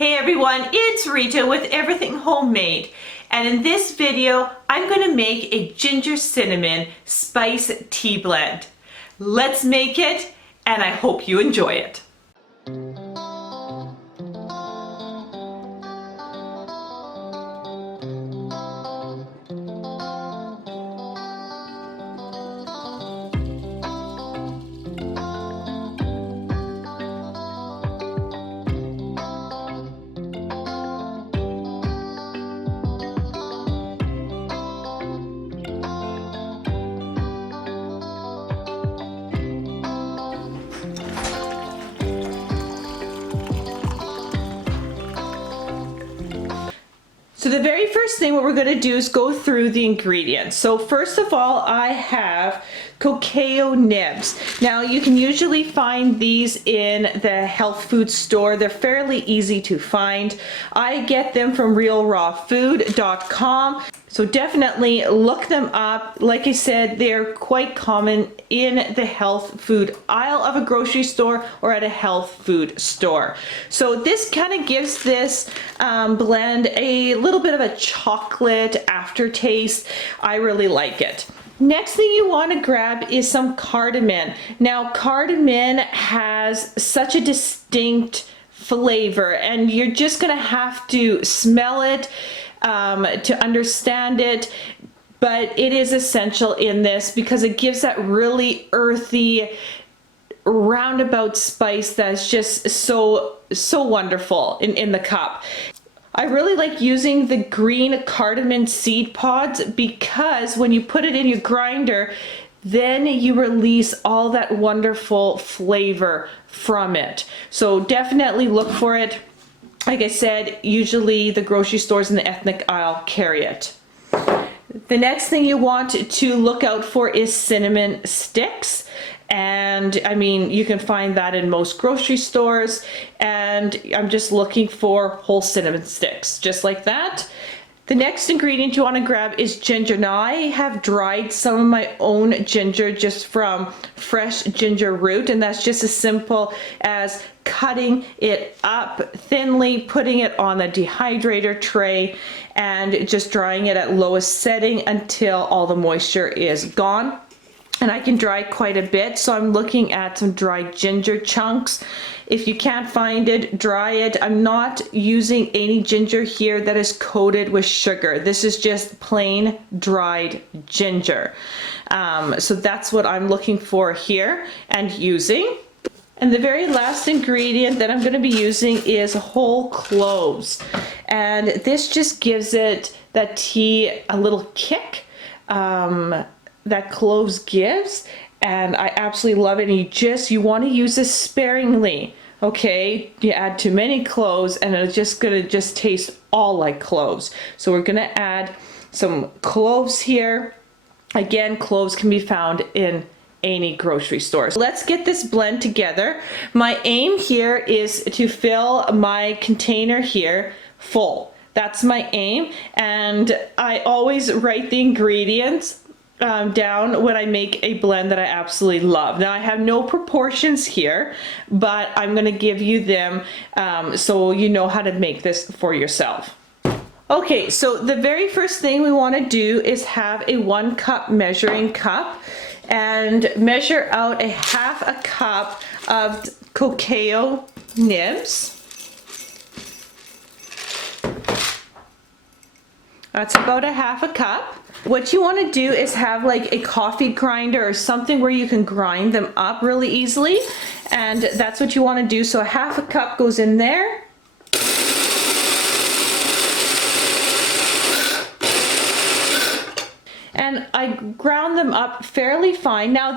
Hey everyone, it's Rita with Everything Homemade, and in this video I'm going to make a ginger cinnamon spice tea blend. Let's make it, and I hope you enjoy it. So the very first thing what we're going to do is go through the ingredients. So first of all, I have cacao nibs. Now you can usually find these in the health food store. They're fairly easy to find. I get them from realrawfood.com. So definitely look them up. Like I said, they're quite common in the health food aisle of a grocery store or at a health food store. So this kind of gives this blend a little bit of a chocolate aftertaste. I really like it. Next thing you want to grab is some cardamom. Now cardamom has such a distinct flavor, and you're just gonna have to smell it to understand it, but it is essential in this because it gives that really earthy roundabout spice that's just so wonderful in the cup. I really like using the green cardamom seed pods because when you put it in your grinder, then you release all that wonderful flavor from it. So definitely look for it. Like I said, usually the grocery stores in the ethnic aisle carry it. The next thing you want to look out for is cinnamon sticks. And I mean, you can find that in most grocery stores. And I'm just looking for whole cinnamon sticks, just like that. The next ingredient you want to grab is ginger. Now I have dried some of my own ginger just from fresh ginger root, and that's just as simple as cutting it up thinly, putting it on a dehydrator tray, and just drying it at lowest setting until all the moisture is gone. And I can dry quite a bit, so I'm looking at some dried ginger chunks. If you can't find it, dry it. I'm not using any ginger here that is coated with sugar. This is just plain dried ginger. So that's what I'm looking for here and using. And the very last ingredient that I'm going to be using is whole cloves. And this just gives it that tea a little kick that cloves gives, and I absolutely love it. And you want to use this sparingly. Okay, you add too many cloves and it's just gonna taste all like cloves. So we're gonna add some cloves here. Again, cloves can be found in any grocery store. So let's get this blend together. My aim here is to fill my container here full. That's my aim, and I always write the ingredients down when I make a blend that I absolutely love. Now I have no proportions here, but I'm going to give you them so you know how to make this for yourself. Okay, so the very first thing we want to do is have a 1 cup measuring cup and measure out a half a cup of cacao nibs. That's about a half a cup. What you want to do is have like a coffee grinder or something where you can grind them up really easily, and that's what you want to do. So a half a cup goes in there. And I ground them up fairly fine. Now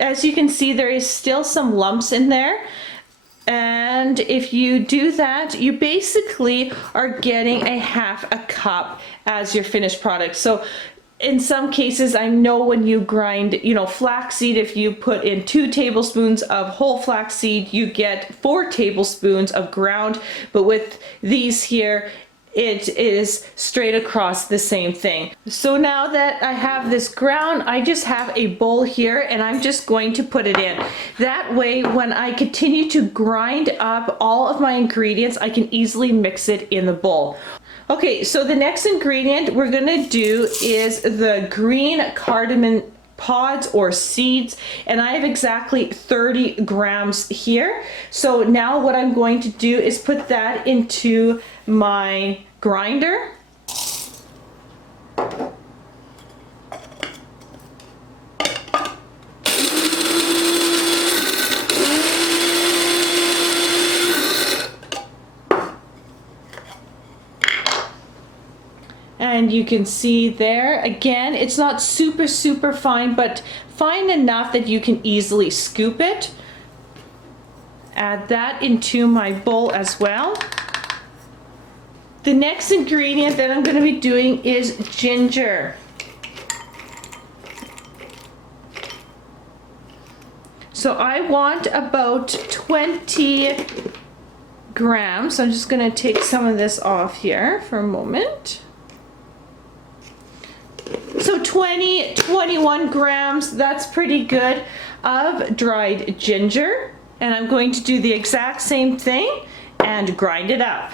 as you can see, there is still some lumps in there. And if you do that, you basically are getting a half a cup as your finished product. So in some cases, I know when you grind, flaxseed, if you put in 2 tablespoons of whole flaxseed, you get 4 tablespoons of ground. But with these here, it is straight across the same thing. So now that I have this ground, I just have a bowl here and I'm just going to put it in. That way, when I continue to grind up all of my ingredients, I can easily mix it in the bowl. Okay, so the next ingredient we're gonna do is the green cardamom pods or seeds, and I have exactly 30 grams here. So now what I'm going to do is put that into my grinder. And you can see there, again, it's not super fine, but fine enough that you can easily scoop it. Add that into my bowl as well. The next ingredient that I'm going to be doing is ginger. So I want about 20 grams. So I'm just going to take some of this off here for a moment. So 21 grams, that's pretty good, of dried ginger. And I'm going to do the exact same thing and grind it up.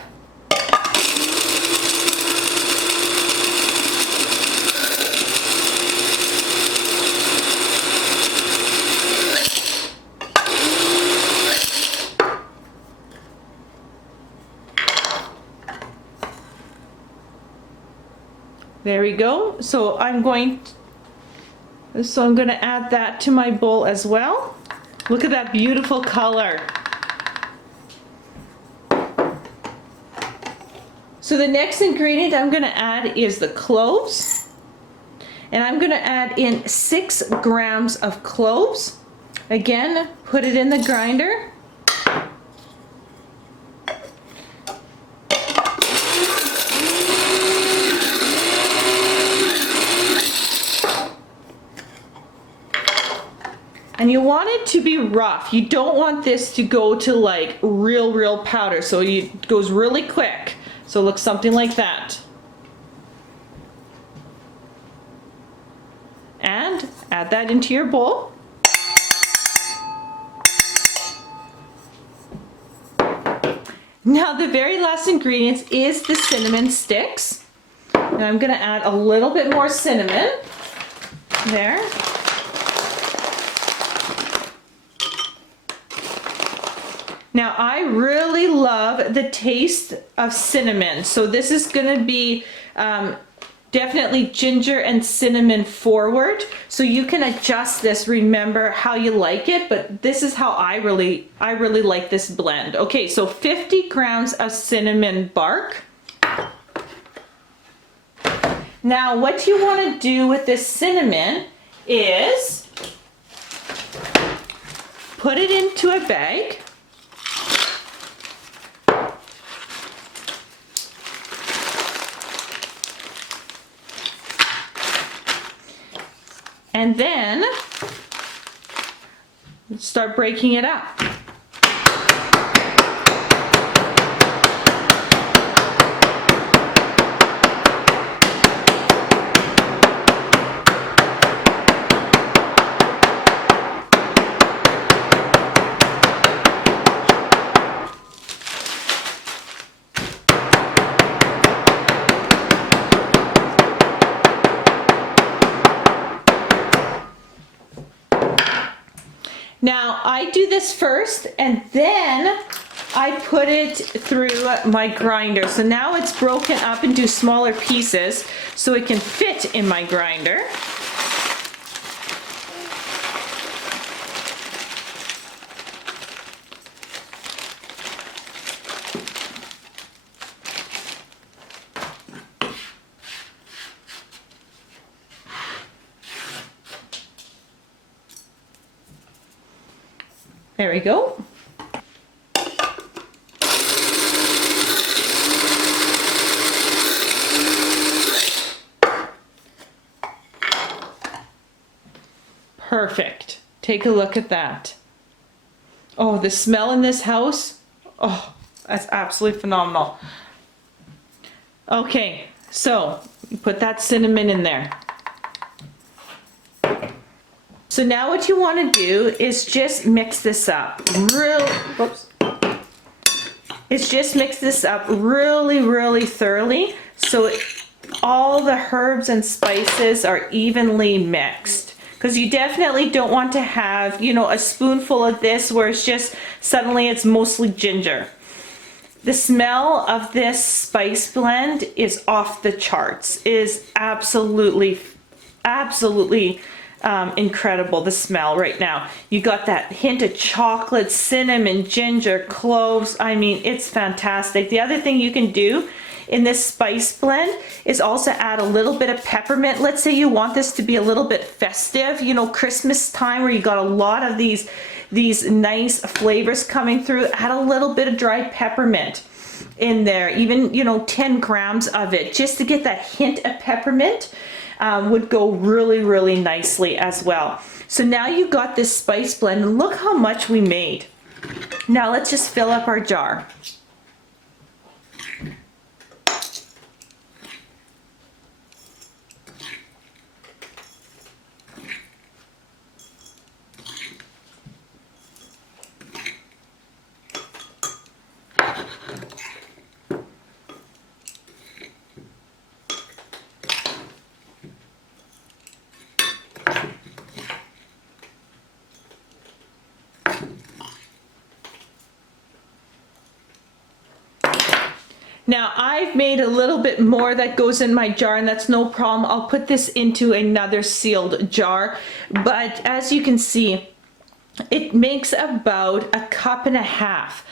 There we go. So I'm going to add that to my bowl as well. Look at that beautiful color. So the next ingredient I'm going to add is the cloves. And I'm going to add in 6 grams of cloves. Again, put it in the grinder. And you want it to be rough. You don't want this to go to like real powder. So it goes really quick. So it looks something like that. And add that into your bowl. Now the very last ingredient is the cinnamon sticks. And I'm gonna add a little bit more cinnamon there. Now I really love the taste of cinnamon, so this is going to be definitely ginger and cinnamon forward. So you can adjust this, remember how you like it, but this is how I really like this blend. Okay, so 50 grams of cinnamon bark. Now what you want to do with this cinnamon is put it into a bag. And then start breaking it up. Now I do this first and then I put it through my grinder. So now it's broken up into smaller pieces so it can fit in my grinder. There we go. Perfect. Take a look at that. Oh, the smell in this house. Oh, that's absolutely phenomenal. Okay, so you put that cinnamon in there. So now what you want to do is just mix this up really, really thoroughly, so all the herbs and spices are evenly mixed. Because you definitely don't want to have, you know, a spoonful of this where it's just suddenly it's mostly ginger. The smell of this spice blend is off the charts. It is absolutely incredible, the smell right now. You got that hint of chocolate, cinnamon, ginger, cloves. I mean, it's fantastic. The other thing you can do in this spice blend is also add a little bit of peppermint. Let's say you want this to be a little bit festive, you know, Christmas time where you got a lot of these nice flavors coming through. Add a little bit of dried peppermint in there, even, you know, 10 grams of it, just to get that hint of peppermint. Would go really, really nicely as well. So now you got this spice blend, and look how much we made. Now let's just fill up our jar. Now I've made a little bit more that goes in my jar, and that's no problem. I'll put this into another sealed jar, but as you can see, it makes about a cup and a half.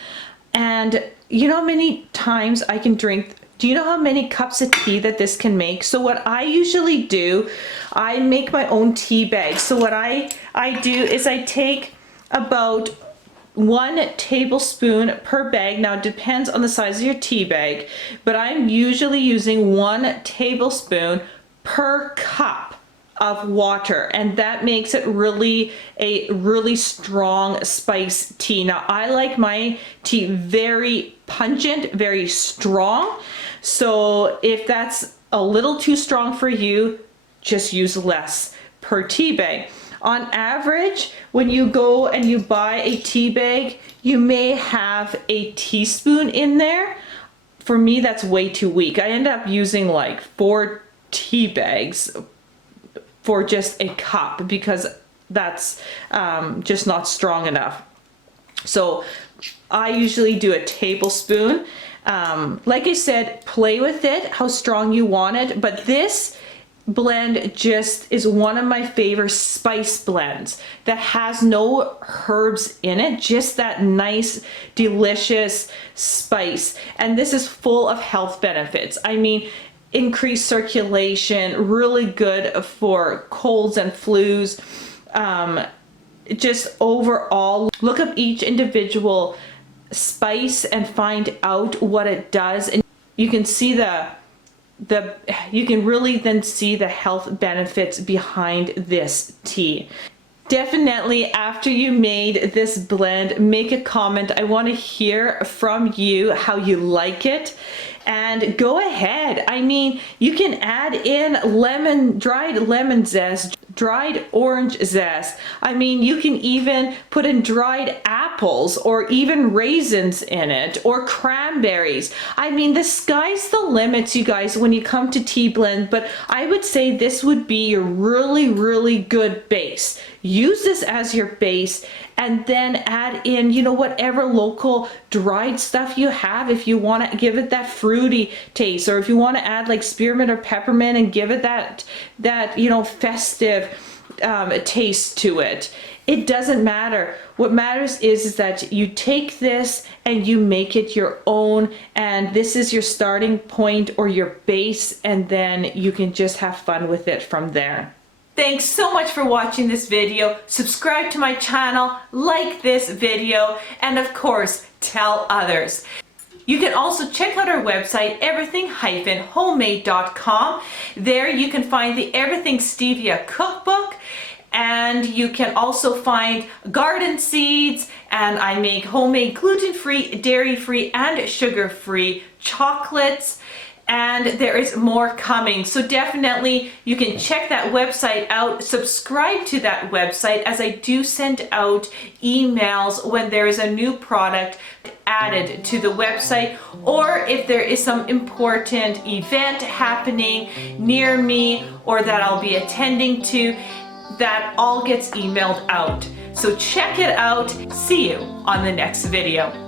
And you know how many times I can drink, do you know how many cups of tea that this can make? So what I usually do, I make my own tea bag. So what I do is I take about 1 tablespoon per bag. Now it depends on the size of your tea bag, but I'm usually using 1 tablespoon per cup of water, and that makes it really a really strong spice tea. Now I like my tea very pungent, very strong, so if that's a little too strong for you, just use less per tea bag. On average, when you go and you buy a tea bag, you may have a teaspoon in there. For me, that's way too weak. I end up using like 4 tea bags for just a cup because that's just not strong enough. So I usually do a tablespoon. Like I said, play with it, how strong you want it, but this blend just is one of my favorite spice blends that has no herbs in it, just that nice delicious spice. And this is full of health benefits. I mean, increased circulation, really good for colds and flus. Just overall, look up each individual spice and find out what it does, and you can see you can really then see the health benefits behind this tea. Definitely, after you made this blend, make a comment. I want to hear from you how you like it. And go ahead. I mean, you can add in dried lemon zest, dried orange zest. I mean, you can even put in dried apples or even raisins in it, or cranberries. I mean, the sky's the limits, you guys, when you come to tea blend, but I would say this would be your really, really good base. Use this as your base, and then add in, you know, whatever local dried stuff you have. If you want to give it that fruity taste, or if you want to add like spearmint or peppermint and give it that you know, festive taste to it. It doesn't matter. What matters is that you take this and you make it your own, and this is your starting point or your base, and then you can just have fun with it from there. Thanks so much for watching this video. Subscribe to my channel, like this video, and of course, tell others. You can also check out our website, everything-homemade.com. There you can find the Everything Stevia cookbook, and you can also find garden seeds, and I make homemade gluten-free, dairy-free, and sugar-free chocolates. and there is more coming. So definitely you can check that website out, subscribe to that website, as I do send out emails when there is a new product added to the website, or if there is some important event happening near me or that I'll be attending to, that all gets emailed out. So check it out. See you on the next video.